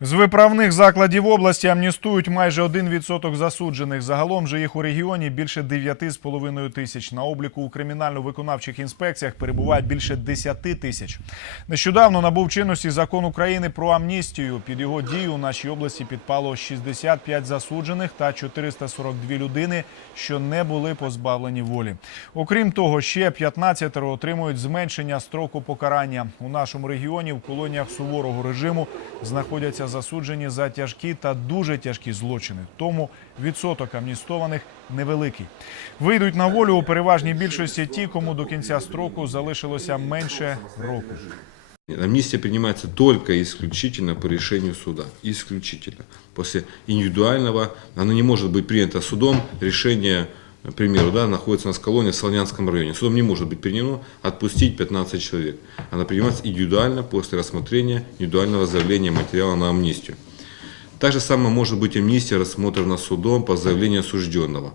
З виправних закладів області амністують майже 1% засуджених. Загалом же їх у регіоні більше 9,5 тисяч. На обліку у кримінально-виконавчих інспекціях перебувають більше 10 тисяч. Нещодавно набув чинності закон України про амністію. Під його дію у нашій області підпало 65 засуджених та 442 людини, що не були позбавлені волі. Окрім того, ще 15 отримують зменшення строку покарання. У нашому регіоні в колоніях суворого режиму знаходяться засуджені за тяжкі та дуже тяжкі злочини. Тому відсоток амністованих невеликий. Вийдуть на волю у переважній більшості ті, кому до кінця строку залишилося менше року. Амнистия принимается только и исключительно по решению суда. Исключительно. После индивидуального, она не может быть принята судом, решение, к примеру, да, находится у нас колония в Солонянском районе. Судом не может быть принято отпустить 15 человек. Она принимается индивидуально после рассмотрения индивидуального заявления материала на амнистию. Так же самое может быть амнистия рассмотрена судом по заявлению осужденного.